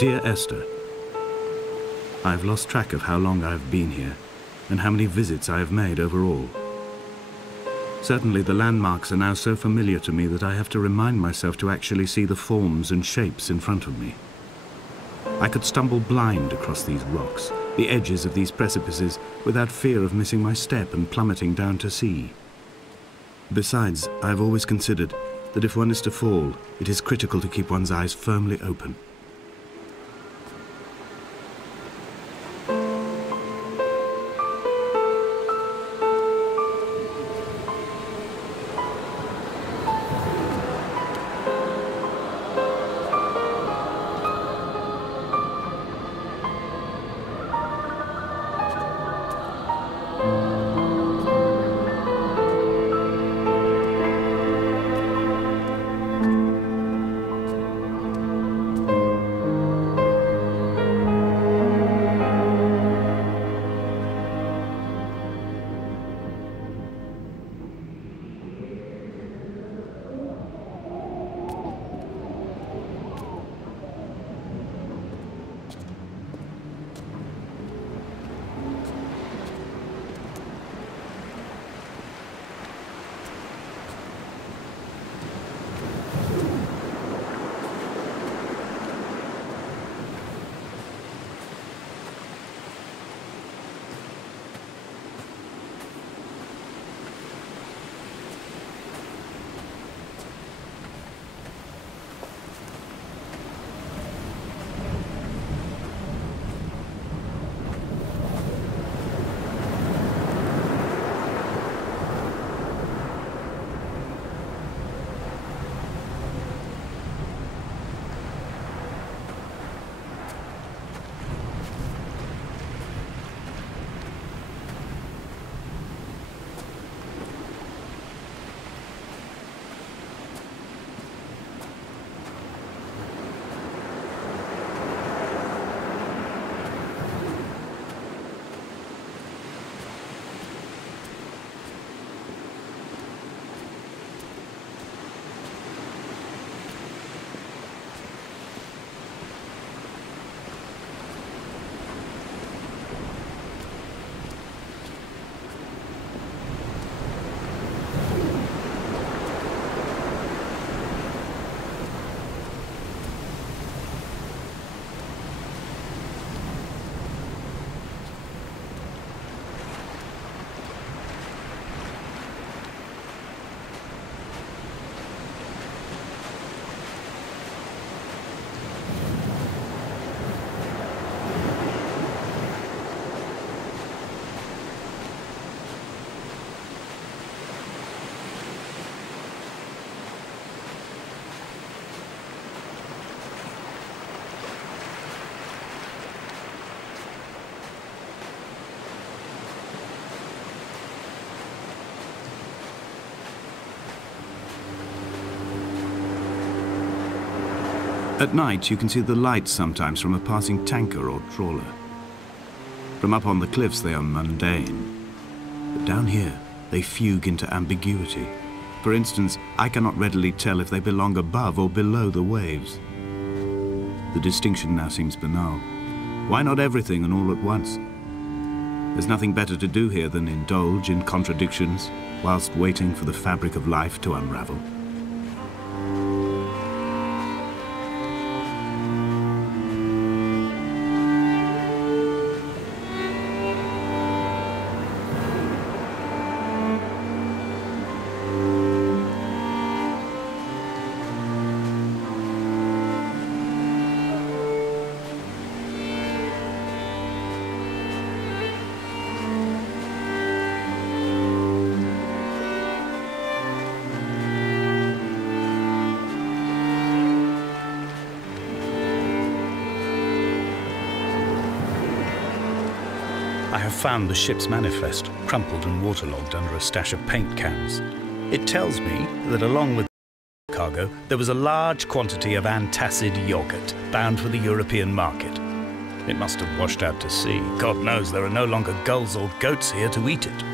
Dear Esther, I have lost track of how long I have been here and how many visits I have made overall. Certainly the landmarks are now so familiar to me that I have to remind myself to actually see the forms and shapes in front of me. I could stumble blind across these rocks, the edges of these precipices, without fear of missing my step and plummeting down to sea. Besides, I have always considered that if one is to fall, it is critical to keep one's eyes firmly open. At night, you can see the lights sometimes from a passing tanker or trawler. From up on the cliffs, they are mundane. But down here, they fugue into ambiguity. For instance, I cannot readily tell if they belong above or below the waves. The distinction now seems banal. Why not everything and all at once? There's nothing better to do here than indulge in contradictions whilst waiting for the fabric of life to unravel. I have found the ship's manifest, crumpled and waterlogged under a stash of paint cans. It tells me that along with the cargo, there was a large quantity of antacid yogurt bound for the European market. It must have washed out to sea. God knows there are no longer gulls or goats here to eat it.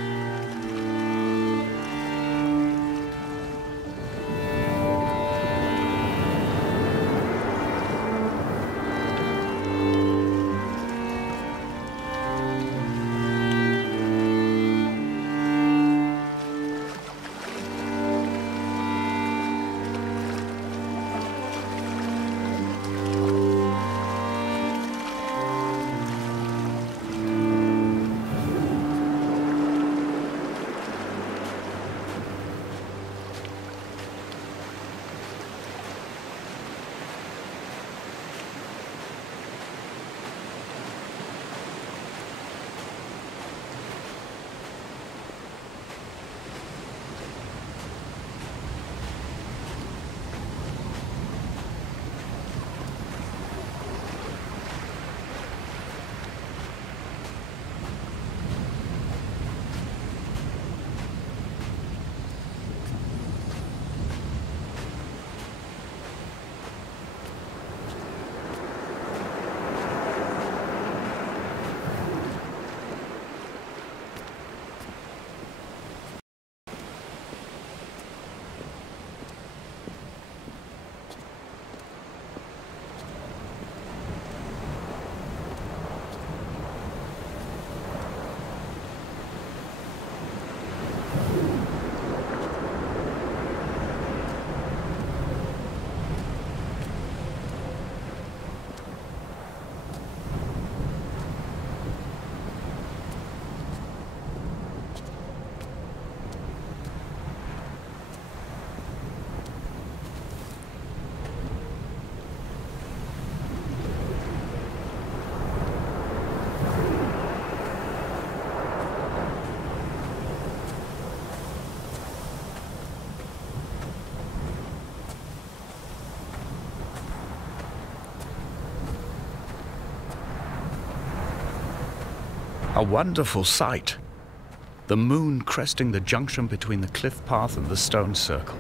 A wonderful sight. The moon cresting the junction between the cliff path and the stone circle.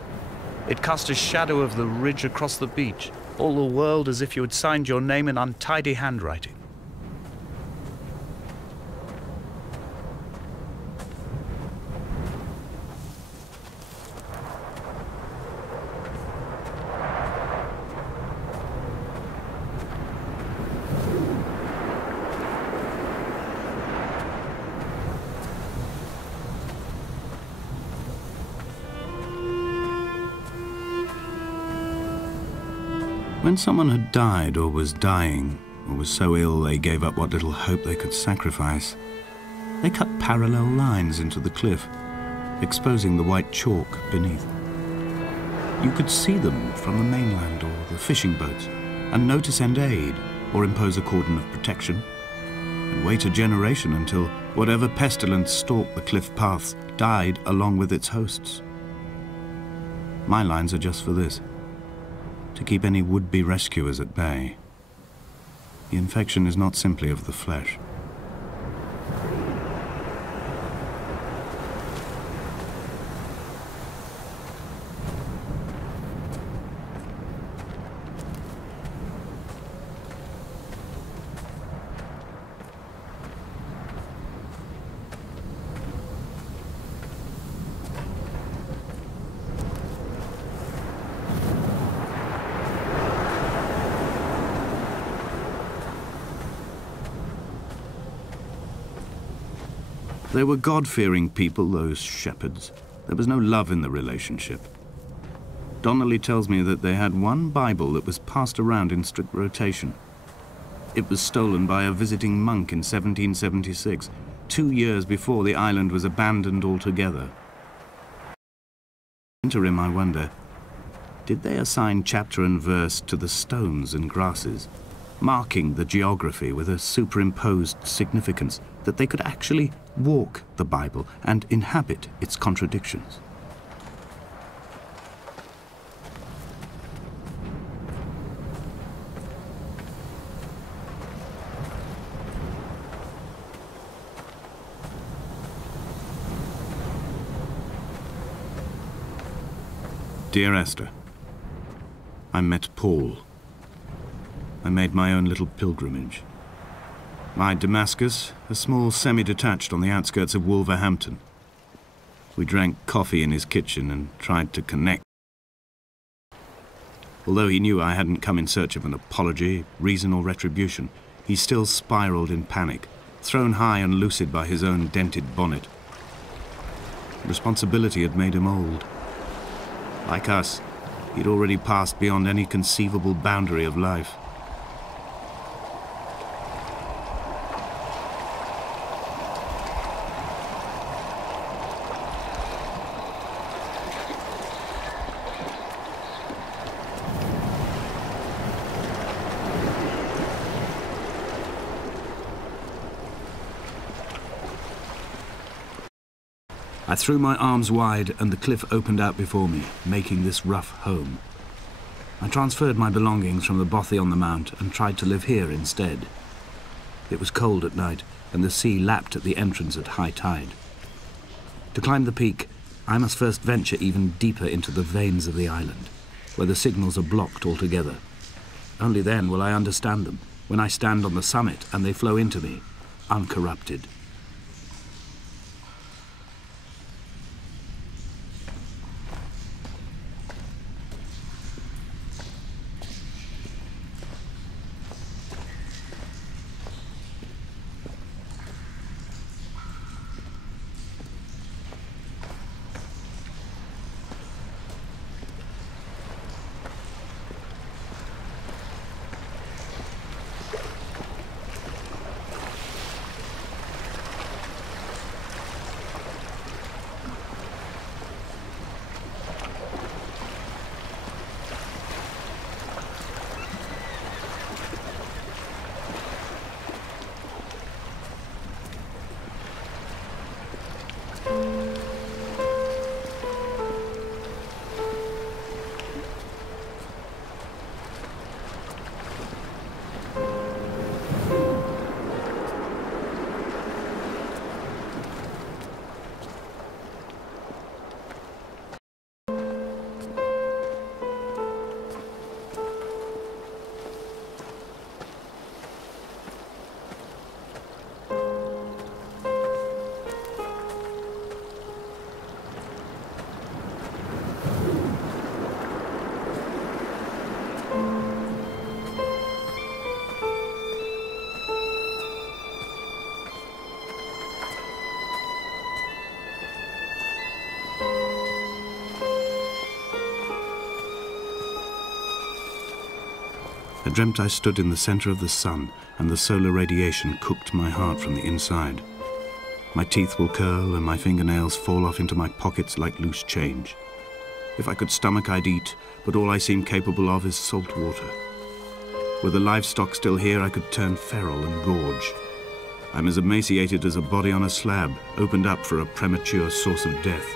It cast a shadow of the ridge across the beach, all the world as if you had signed your name in untidy handwriting. When someone had died or was dying, or was so ill they gave up what little hope they could sacrifice, they cut parallel lines into the cliff, exposing the white chalk beneath. You could see them from the mainland or the fishing boats, and know to send aid or impose a cordon of protection, and wait a generation until whatever pestilence stalked the cliff paths died along with its hosts. My lines are just for this: to keep any would-be rescuers at bay. The infection is not simply of the flesh. They were God-fearing people, those shepherds. There was no love in the relationship. Donnelly tells me that they had one Bible that was passed around in strict rotation. It was stolen by a visiting monk in 1776, 2 years before the island was abandoned altogether. Interim, I wonder, did they assign chapter and verse to the stones and grasses, marking the geography with a superimposed significance that they could actually walk the Bible and inhabit its contradictions? Dear Esther, I met Paul. I made my own little pilgrimage. My Damascus, a small semi-detached on the outskirts of Wolverhampton. We drank coffee in his kitchen and tried to connect. Although he knew I hadn't come in search of an apology, reason or retribution, he still spiraled in panic, thrown high and lucid by his own dented bonnet. Responsibility had made him old. Like us, he'd already passed beyond any conceivable boundary of life. I threw my arms wide and the cliff opened out before me, making this rough home. I transferred my belongings from the bothy on the mount and tried to live here instead. It was cold at night and the sea lapped at the entrance at high tide. To climb the peak, I must first venture even deeper into the veins of the island, where the signals are blocked altogether. Only then will I understand them, when I stand on the summit and they flow into me, uncorrupted. I dreamt I stood in the center of the sun, and the solar radiation cooked my heart from the inside. My teeth will curl and my fingernails fall off into my pockets like loose change. If I could stomach, I'd eat, but all I seem capable of is salt water. Were the livestock still here, I could turn feral and gorge. I'm as emaciated as a body on a slab, opened up for a premature source of death.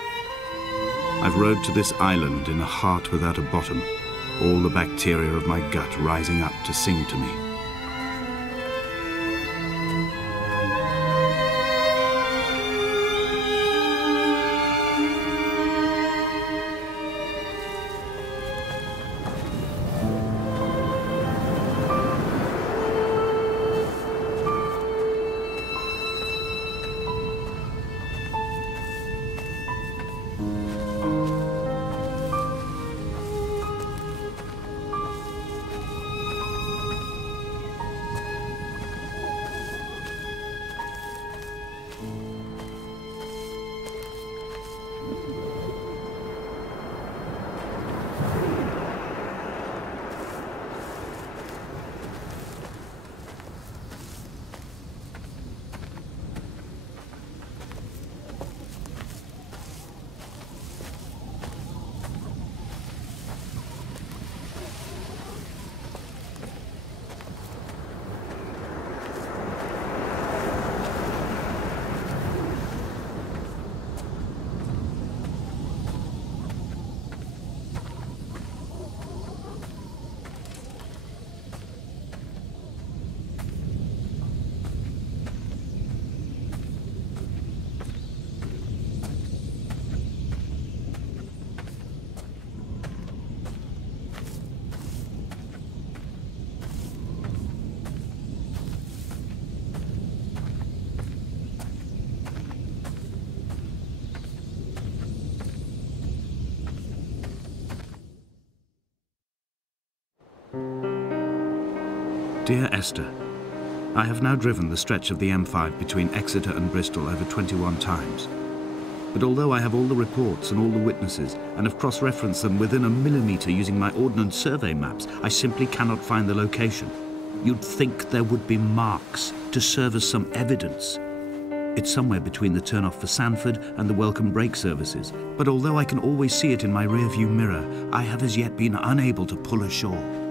I've rowed to this island in a heart without a bottom, all the bacteria of my gut rising up to sing to me. Dear Esther, I have now driven the stretch of the M5 between Exeter and Bristol over 21 times. But although I have all the reports and all the witnesses, and have cross-referenced them within a millimetre using my Ordnance Survey maps, I simply cannot find the location. You'd think there would be marks to serve as some evidence. It's somewhere between the turn-off for Sanford and the welcome brake services, but although I can always see it in my rear-view mirror, I have as yet been unable to pull ashore.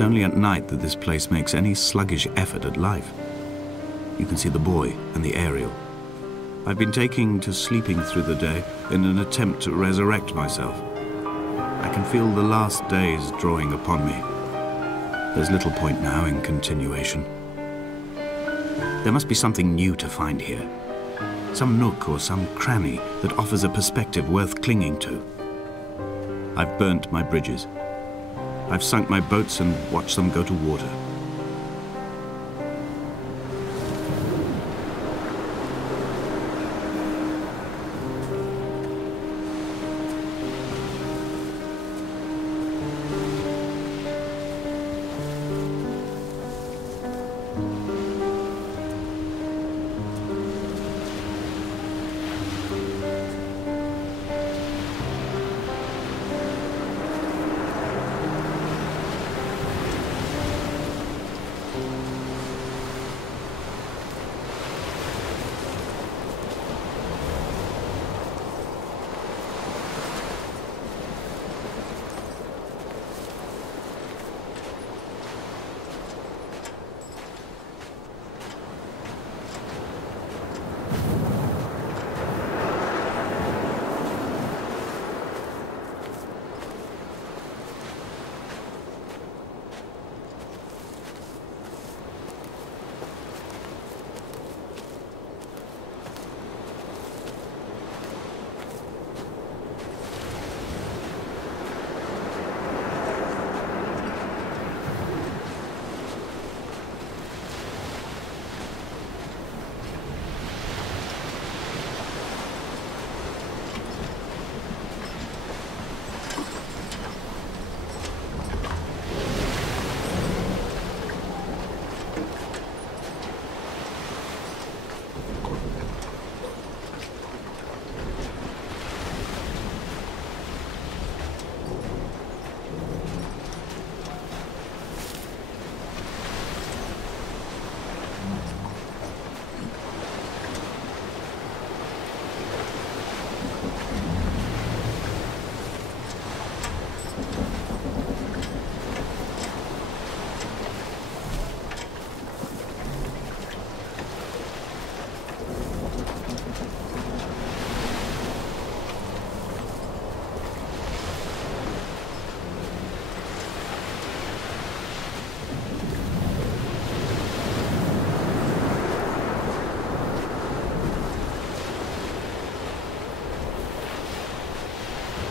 It's only at night that this place makes any sluggish effort at life. You can see the buoy and the aerial. I've been taking to sleeping through the day in an attempt to resurrect myself. I can feel the last days drawing upon me. There's little point now in continuation. There must be something new to find here. Some nook or some cranny that offers a perspective worth clinging to. I've burnt my bridges. I've sunk my boats and watched them go to water.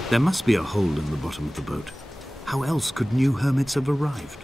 There must be a hole in the bottom of the boat. How else could new hermits have arrived?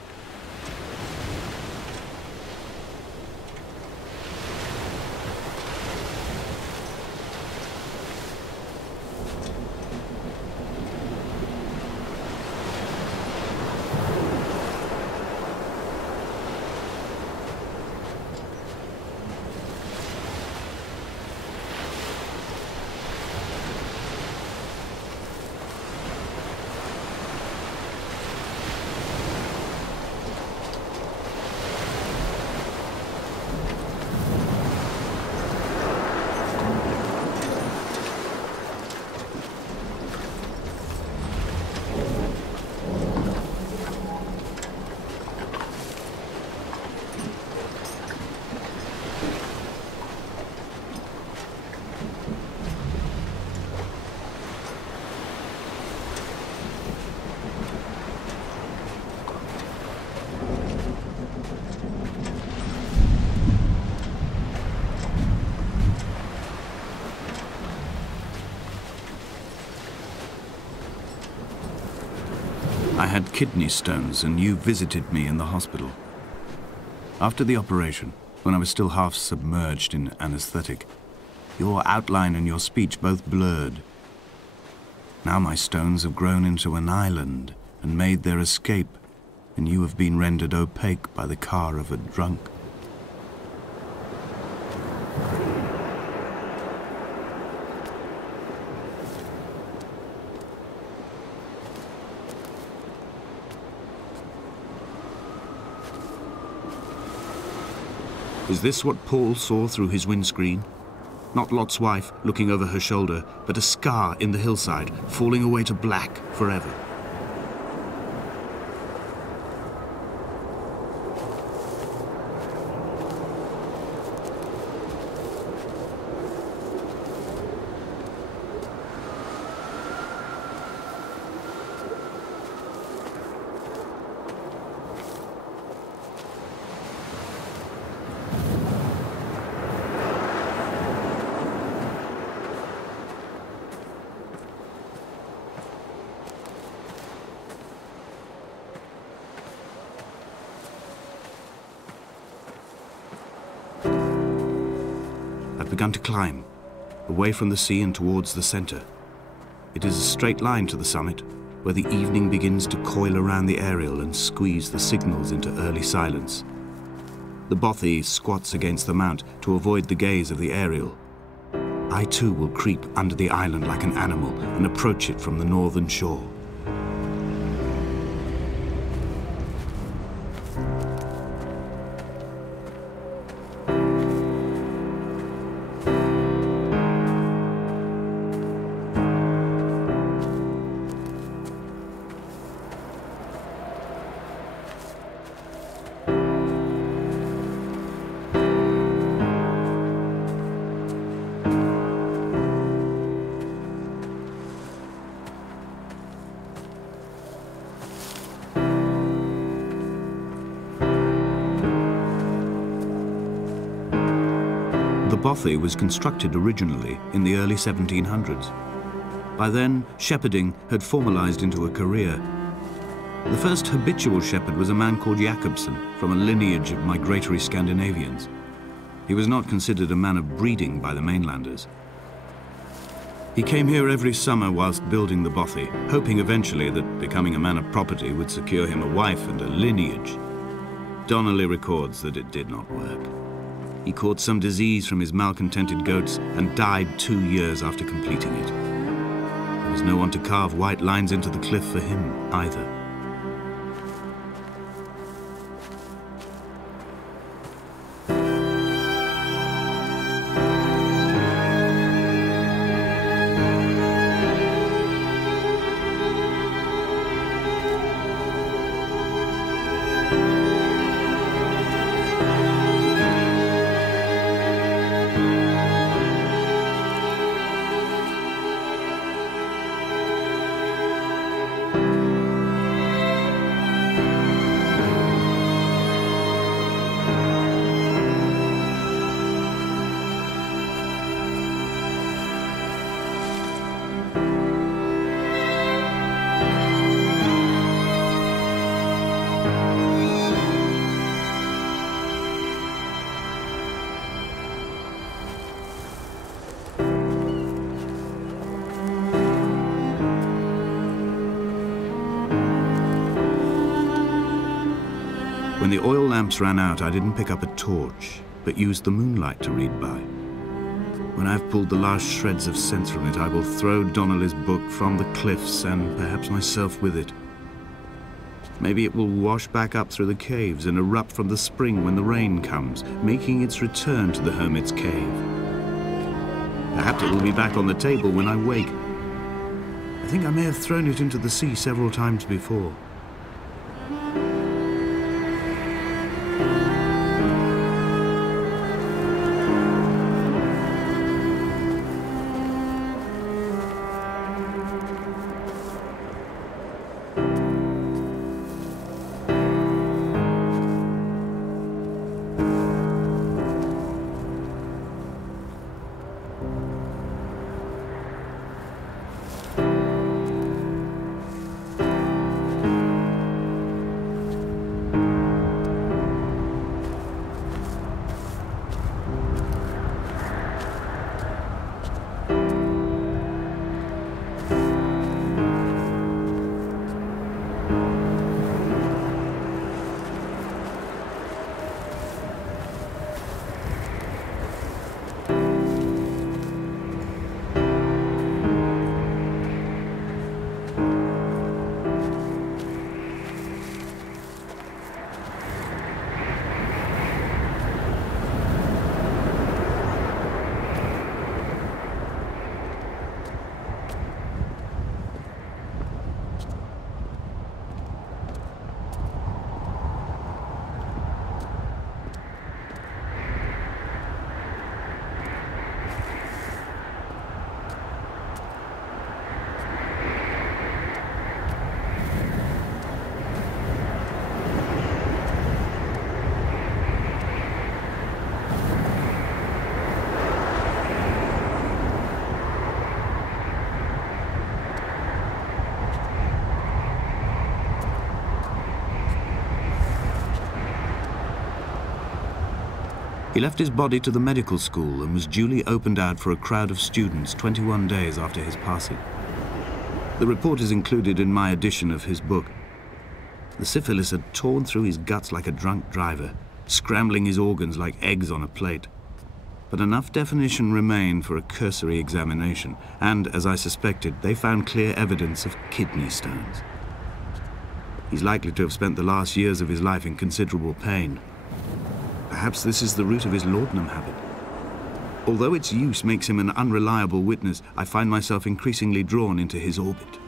I had kidney stones, and you visited me in the hospital. After the operation, when I was still half submerged in anesthetic, your outline and your speech both blurred. Now my stones have grown into an island and made their escape, and you have been rendered opaque by the car of a drunk. Is this what Paul saw through his windscreen? Not Lot's wife looking over her shoulder, but a scar in the hillside, falling away to black forever. I've begun to climb, away from the sea and towards the center. It is a straight line to the summit, where the evening begins to coil around the aerial and squeeze the signals into early silence. The bothy squats against the mount to avoid the gaze of the aerial. I too will creep under the island like an animal and approach it from the northern shore. The bothy was constructed originally in the early 1700s. By then, shepherding had formalized into a career. The first habitual shepherd was a man called Jakobsen, from a lineage of migratory Scandinavians. He was not considered a man of breeding by the mainlanders. He came here every summer whilst building the bothy, hoping eventually that becoming a man of property would secure him a wife and a lineage. Donnelly records that it did not work. He caught some disease from his malcontented goats and died 2 years after completing it. There was no one to carve white lines into the cliff for him either. the oil lamps ran out, I didn't pick up a torch, but used the moonlight to read by. When I've pulled the last shreds of sense from it, I will throw Donnelly's book from the cliffs and perhaps myself with it. Maybe it will wash back up through the caves and erupt from the spring when the rain comes, making its return to the hermit's cave. Perhaps it will be back on the table when I wake. I think I may have thrown it into the sea several times before. He left his body to the medical school and was duly opened out for a crowd of students 21 days after his passing. The report is included in my edition of his book. The syphilis had torn through his guts like a drunk driver, scrambling his organs like eggs on a plate. But enough definition remained for a cursory examination, and, as I suspected, they found clear evidence of kidney stones. He's likely to have spent the last years of his life in considerable pain. Perhaps this is the root of his laudanum habit. Although its use makes him an unreliable witness, I find myself increasingly drawn into his orbit.